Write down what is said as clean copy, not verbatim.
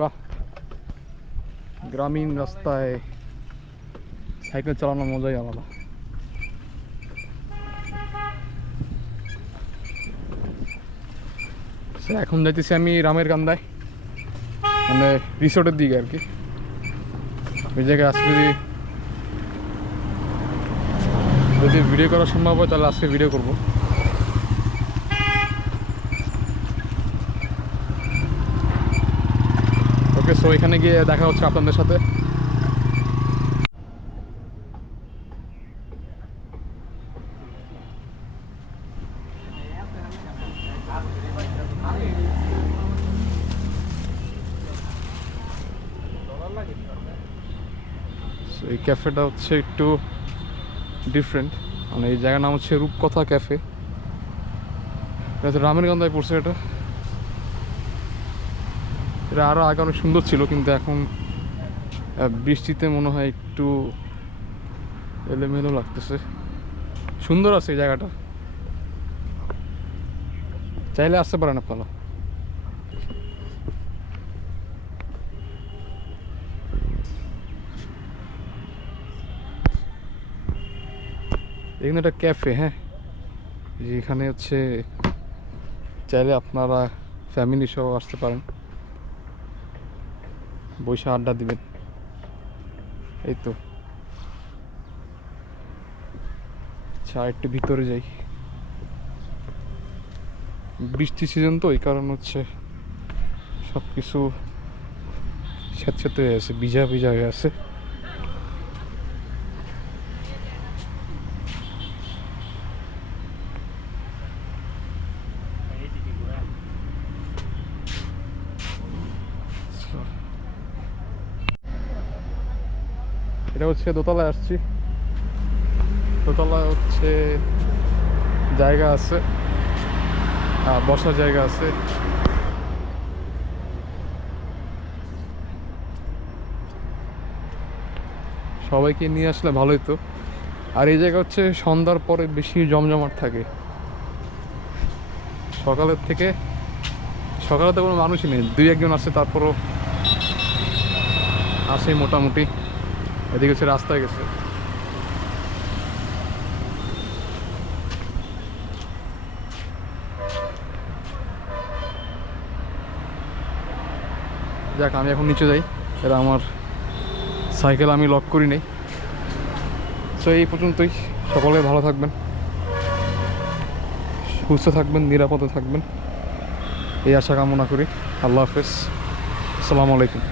বাহ, গ্রামীণ রাস্তায় সাইকেল চালানোর মজাই আলাদা। এখন যাইতেছি আমি রামের কান্দায়, মানে রিসোর্টের দিকে আর কি। ওই জায়গায় আজকে যদি ভিডিও করা সম্ভব হয় তাহলে আজকে ভিডিও করব। ওকে, সো এখানে গিয়ে দেখা হচ্ছে আপনাদের সাথে। এই ক্যাফেটা হচ্ছে একটু ডিফারেন্ট, মানে এই জায়গার নাম হচ্ছে রূপকথা ক্যাফে। এটা রামের গন্ধায় পড়ছে। এটা আরও আগে অনেক সুন্দর ছিল, কিন্তু এখন বৃষ্টিতে মনে হয় একটু এলোমেলো লাগতেছে। সুন্দর আছে এই জায়গাটা, চাইলে আসতে পারেন আপনারা। এখানে একটা ক্যাফে, হ্যাঁ, যেখানে হচ্ছে চাইলে আপনারা ফ্যামিলি সহ আসতে পারেন, বসে আড্ডা দিবেন। এই তো, আচ্ছা একটু ভিতরে যাই। বৃষ্টি সিজন তো, এই কারণ হচ্ছে সব কিছু স্যাঁতস্যাঁতে হয়ে আছে, ভিজা ভিজা হয়ে আছে। এটা হচ্ছে দোতলায় আসছি। দোতলায় হচ্ছে জায়গা আছে, বসার জায়গা আছে। সবাইকে নিয়ে আসলে ভালোই তো। আর এই জায়গা হচ্ছে সন্ধ্যার পরে বেশি জমজমাট থাকে। সকালের থেকে, সকালে তো কোনো মানুষই নেই, দুই একজন আসছে, তারপরও আসে মোটামুটি। এদিকে হচ্ছে রাস্তায় গেছে। যাক, আমি এখন নিচে যাই। এরা আমার সাইকেল আমি লক করি নাই। সো এই পর্যন্তই। সকলে ভালো থাকবেন, সুস্থ থাকবেন, নিরাপদে থাকবেন, এই আশা কামনা করি। আল্লাহ হাফেজ, আসসালামু আলাইকুম।